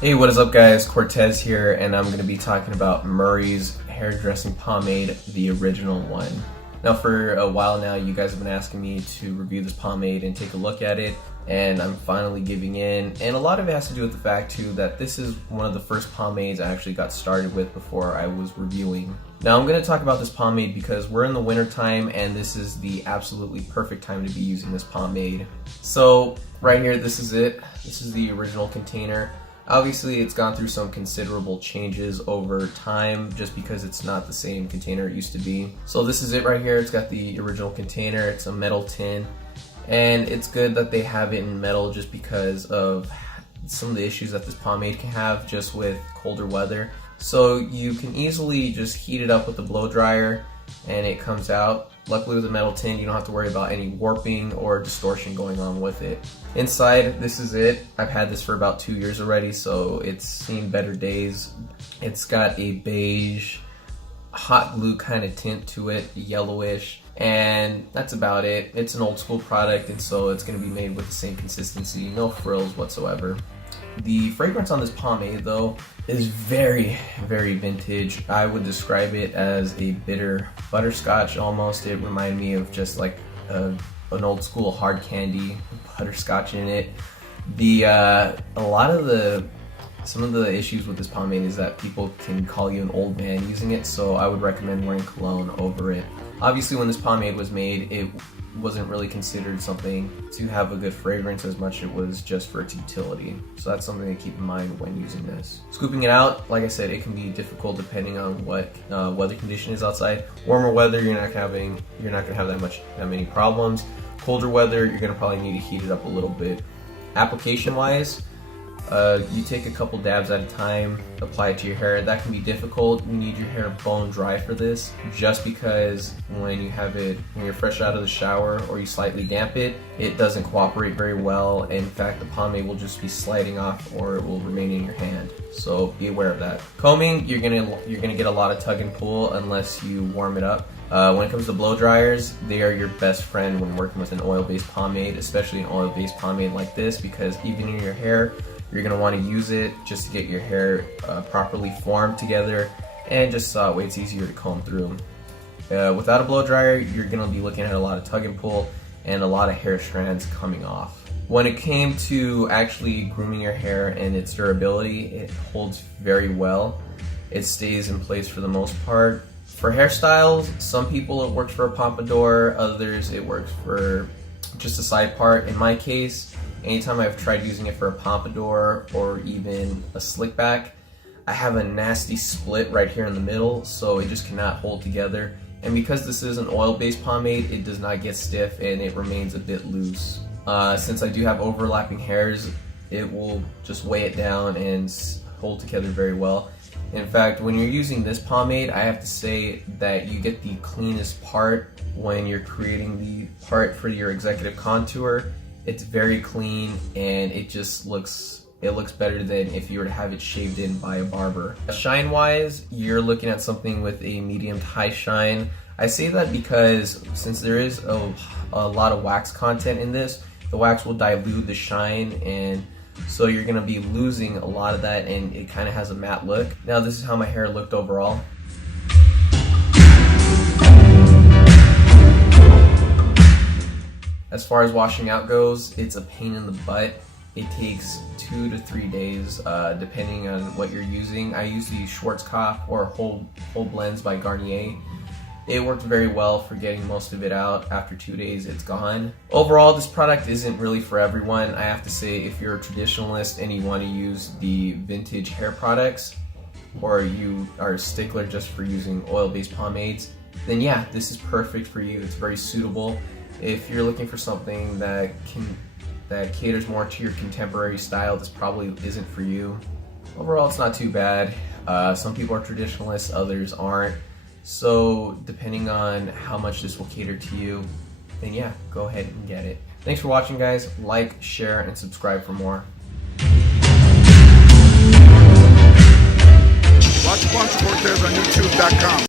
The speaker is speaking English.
Hey, what is up guys? Cortez here, and I'm going to be talking about Murray's hairdressing pomade, the original one. Now for a while now, you guys have been asking me to review this pomade and take a look at it, and I'm finally giving in. And a lot of it has to do with the fact too that this is one of the first pomades I actually got started with before I was reviewing. Now I'm going to talk about this pomade because we're in the winter time and this is the absolutely perfect time to be using this pomade. So right here, this is it. This is the original container. Obviously, it's gone through some considerable changes over time just because it's not the same container it used to be. So this is it right here. It's got the original container. It's a metal tin, and it's good that they have it in metal just because of some of the issues that this pomade can have just with colder weather. So you can easily just heat it up with a blow dryer and it comes out. Luckily with a metal tin, you don't have to worry about any warping or distortion going on with it. Inside, this is it. I've had this for about 2 years already, so it's seen better days. It's got a beige, hot glue kind of tint to it, yellowish, and that's about it. It's an old school product, and so it's going to be made with the same consistency, no frills whatsoever. The fragrance on this pomade though is very, very vintage. I would describe it as a bitter butterscotch almost. It reminded me of just like an old school hard candy, butterscotch in it. Some of the issues with this pomade is that people can call you an old man using it, so I would recommend wearing cologne over it. Obviously when this pomade was made, it wasn't really considered something to have a good fragrance as much as it was just for its utility. So that's something to keep in mind when using this. Scooping it out, like I said, it can be difficult depending on what weather condition is outside. Warmer weather, you're not gonna have that many problems. Colder weather, you're gonna probably need to heat it up a little bit. Application wise, you take a couple dabs at a time, apply it to your hair. That can be difficult. You need your hair bone dry for this, just because when you're fresh out of the shower or you slightly damp it, it doesn't cooperate very well. In fact, the pomade will just be sliding off or it will remain in your hand. So be aware of that. Combing, you're gonna get a lot of tug and pull unless you warm it up. When it comes to blow dryers, they are your best friend when working with an oil-based pomade, especially an oil-based pomade like this, because even in your hair, you're going to want to use it just to get your hair properly formed together, and just so it's easier to comb through. Without a blow dryer, you're going to be looking at a lot of tug and pull and a lot of hair strands coming off. When it came to actually grooming your hair and its durability, it holds very well. It stays in place for the most part. For hairstyles, some people it works for a pompadour, others it works for just a side part. In my case, anytime I've tried using it for a pompadour or even a slick back, I have a nasty split right here in the middle, so it just cannot hold together. And because this is an oil-based pomade, it does not get stiff and it remains a bit loose. Since I do have overlapping hairs, it will just weigh it down and hold together very well. In fact, when you're using this pomade, I have to say that you get the cleanest part when you're creating the part for your executive contour. It's very clean and it looks better than if you were to have it shaved in by a barber. Shine wise, you're looking at something with a medium to high shine. I say that because since there is a lot of wax content in this, the wax will dilute the shine, and so you're going to be losing a lot of that, and it kind of has a matte look. Now this is how my hair looked overall. As far as washing out goes, it's a pain in the butt. It takes 2 to 3 days depending on what you're using. I use the Schwarzkopf or Whole Blends by Garnier. It worked very well for getting most of it out. After 2 days, it's gone. Overall, this product isn't really for everyone. I have to say, if you're a traditionalist and you want to use the vintage hair products, or you are a stickler just for using oil-based pomades, then yeah, this is perfect for you. It's very suitable. If you're looking for something that caters more to your contemporary style, this probably isn't for you. Overall, it's not too bad. Some people are traditionalists, others aren't. So depending on how much this will cater to you, then yeah, go ahead and get it. Thanks for watching guys. Like, share, and subscribe for more.